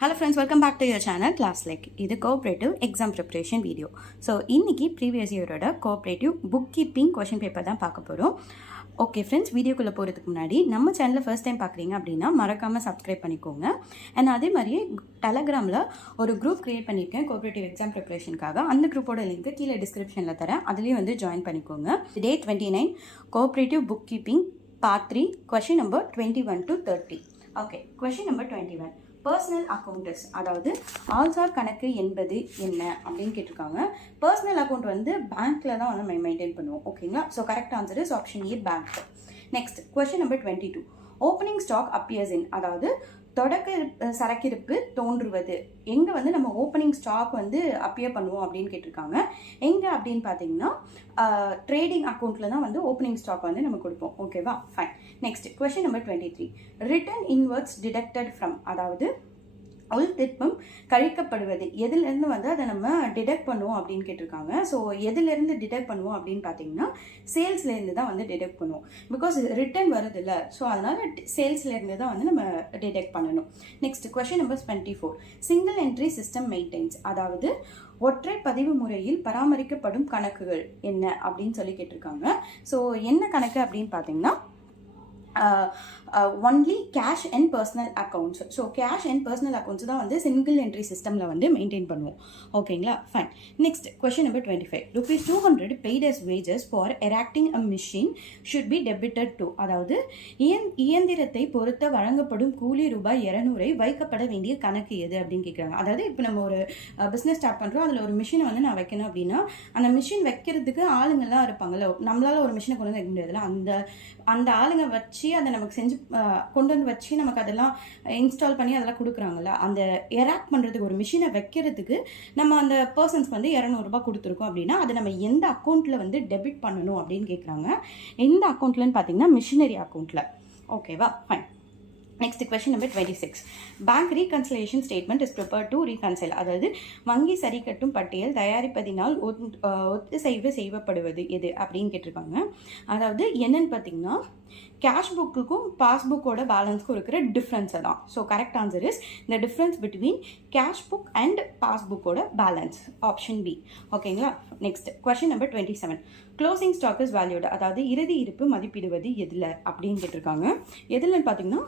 Hello friends, welcome back to your channel Class Like. This is cooperative exam preparation video. So, இன்னைக்கு previous year-ஓட cooperative bookkeeping question paper தான் பார்க்க போறோம். Okay friends, வீடியோக்குள்ளே போகிறதுக்கு முன்னாடி நம்ம சேனலை ஃபர்ஸ்ட் டைம் பார்க்குறீங்க அப்படின்னா மறக்காமல் சப்ஸ்கிரைப் பண்ணிக்கோங்க. அண்ட் அதே மாதிரியே டெலகிராமில் ஒரு குரூப் க்ரியேட் பண்ணியிருக்கேன் கோஆப்ரேட்டிவ் எக்ஸாம் ப்ரிப்பரேஷனுக்காக. அந்த குரூப்போட லிங்க்கு கீழே டிஸ்கிரிப்ஷனில் தரேன், அதுலேயும் வந்து ஜாயின் பண்ணிக்கோங்க. டே 29 cooperative book keeping part 3 question number 21 to 30. Okay, question number 21 personal accounts, அதாவது ஆல்சார் கணக்கு என்பது என்ன அப்படின்னு கேட்டிருக்காங்க. பர்சனல் அக்கௌண்ட் வந்து பேங்க்கில் தான் வந்து மெயின்டைன் பண்ணுவோம். ஓகேங்களா? So correct answer is option A, bank. Next question number 22 opening stock appears in, அதாவது தொடக்க சரக்கிருப்பு தோன்றுவது எங்கே வந்து நம்ம ஓப்பனிங் ஸ்டாக் வந்து அப்பியர் பண்ணுவோம் அப்படின்னு கேட்டிருக்காங்க. எங்கே அப்படின்னு பார்த்தீங்கன்னா ட்ரேடிங் அக்கௌண்ட்டில் தான் வந்து ஓப்பனிங் ஸ்டாக் வந்து நம்ம கொடுப்போம். ஓகேவா? Fine. Next question number 23 return inwards deducted from, அதாவது உள் திருப்பம் கழிக்கப்படுவது எதுலேருந்து வந்து அதை நம்ம டிடெக்ட் பண்ணுவோம் அப்படின்னு கேட்டிருக்காங்க. ஸோ எதுலேருந்து டிடெக்ட் பண்ணுவோம் அப்படின்னு பார்த்தீங்கன்னா சேல்ஸ்லேருந்து தான் வந்து டிடெக்ட் பண்ணுவோம். பிகாஸ் ரிட்டர்ன் வருது இல்லை, ஸோ அதனால் சேல்ஸ்லேருந்து தான் வந்து நம்ம டிடெக்ட் பண்ணணும். Next question number 24 single entry system maintenance, அதாவது ஒற்றை பதிவு முறையில் பராமரிக்கப்படும் கணக்குகள் என்ன அப்படின்னு சொல்லி கேட்டிருக்காங்க. ஸோ என்ன கணக்கு அப்படின்னு பார்த்தீங்கன்னா only cash and personal accounts. So cash and personal accounts தான் வந்து சிங்கிள் என்ட்ரி சிஸ்டமில் வந்து மெயின்டைன் பண்ணுவோம். ஓகேங்களா? Fine. Next question number 25 ₹200 paid as wages for erecting a machine should be debited to, அதாவது இயந்திரத்தை பொறுத்த வழங்கப்படும் கூலி ரூபாய் 200 வைக்கப்பட வேண்டிய கணக்கு எது அப்படின்னு கேட்குறாங்க. அதாவது இப்போ நம்ம ஒரு பிஸ்னஸ் ஸ்டார்ட் பண்ணுறோம், அதில் ஒரு மிஷினை வந்து நான் வைக்கணும் அப்படின்னா அந்த மிஷின் வைக்கிறதுக்கு ஆளுங்கள்லாம் இருப்பாங்கல்ல, நம்மளால ஒரு மிஷினை கொண்டு வந்து வைக்க முடியாதுல்ல, அந்த ஆளுங்க வச்சு அதை நமக்கு செஞ்சு கொண்டு வந்து வச்சு நமக்கு அதெல்லாம் இன்ஸ்டால் பண்ணி அதெல்லாம் கொடுக்குறாங்கல்ல, அந்த எராக்ட் பண்ணுறதுக்கு ஒரு மிஷினை வைக்கிறதுக்கு நம்ம அந்த பர்சன்ஸ்க்கு வந்து 200 ரூபாய் கொடுத்துருக்கோம் அப்படின்னா அது நம்ம எந்த அக்கௌண்ட்டில் வந்து டெபிட் பண்ணணும் அப்படின்னு கேட்குறாங்க. எந்த அக்கௌண்ட்லன்னு பார்த்தீங்கன்னா மிஷினரி அக்கௌண்ட்டில். ஓகேவா? Fine. Next question number 26 bank reconciliation statement is prepared to reconcile, அதாவது வங்கி சரி கட்டும் பட்டியல் தயாரிப்பதினால் ஒத்திசைவு செய்யப்படுவது எது அப்படின்னு கேட்டிருக்காங்க. அதாவது என்னன்னு பார்த்தீங்கன்னா கேஷ் புக்குக்கும் பாஸ்புக்கோட பேலன்ஸ்க்கும் இருக்கிற டிஃப்ரென்ஸை தான். So correct answer is the difference between cash book and பாஸ்புக்கோட பேலன்ஸ், ஆப்ஷன் பி. ஓகேங்களா? Next question number 27 closing stock is valued, அதாவது இறுதி இருப்பு மதிப்பிடுவது எதில் அப்படின்னு கேட்டிருக்காங்க. எதுலன்னு பார்த்தீங்கன்னா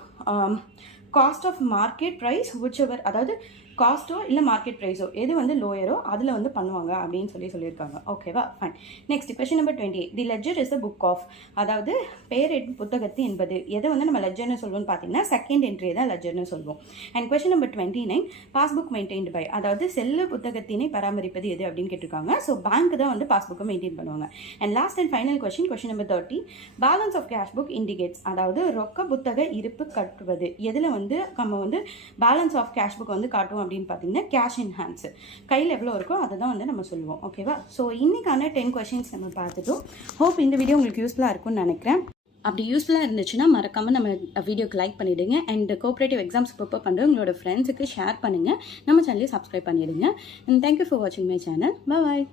cost of market price whichever, அதாவது காஸ்ட்டோ இல்லை மார்க்கெட் ப்ரைஸோ எது வந்து லோயரோ அதில் வந்து பண்ணுவாங்க அப்படின்னு சொல்லியிருக்காங்க. ஓகேவா? Fine. Next question number 28 the ledger is a book of, அதாவது பேரெட் புத்தகத்து என்பது எதை வந்து நம்ம லெட்ஜர்னு சொல்லுவோம்னு பார்த்தீங்கன்னா செகண்ட் என்ட்ரி தான் லெட்ஜர்னு சொல்லுவோம். And question number 29 passbook maintained by, அதாவது செல்லு புத்தகத்தினை பராமரிப்பது எது அப்படின்னு கேட்டிருக்காங்க. ஸோ பேங்க் தான் வந்து பாஸ்புக்கை மெயின்டைன் பண்ணுவாங்க. And last and final question number 30 balance of cash book indicates, அதாவது ரொக்க புத்தக இருப்பு கட்டுவது எதில் வந்து நம்ம வந்து பேலன்ஸ் ஆஃப் கேஷ் புக் வந்து காட்டுவோம் அப்படின்னு பார்த்தீங்கன்னா கேஷ் இன் ஹேண்ட்ஸ், கையில் எவ்வளோ இருக்கோ அதை தான் வந்து நம்ம சொல்லுவோம். ஓகேவா? ஸோ இன்னைக்கான 10 கொஸ்டின்ஸ் நம்ம பார்த்துட்டோம். ஹோப் இந்த வீடியோ உங்களுக்கு யூஸ்ஃபுல்லாக இருக்கும்னு நினைக்கிறேன். அப்படி யூஸ்ஃபுல்லாக இருந்துச்சுன்னா மறக்காமல் நம்ம வீடியோக்கு லைக் பண்ணிவிடுங்க. அண்ட் கோஆப்ரேட்டிவ் எக்ஸாம்ஸ் ப்ரிப்பேர் பண்ணுற உங்களோட ஃப்ரெண்ட்ஸுக்கு ஷேர் பண்ணுங்கள். நம்ம சேனலையும் சப்ஸ்கிரைப் பண்ணிவிடுங்க. அண்ட் தேங்க்யூ ஃபார் வாட்சிங் மை சேனல். பாய்.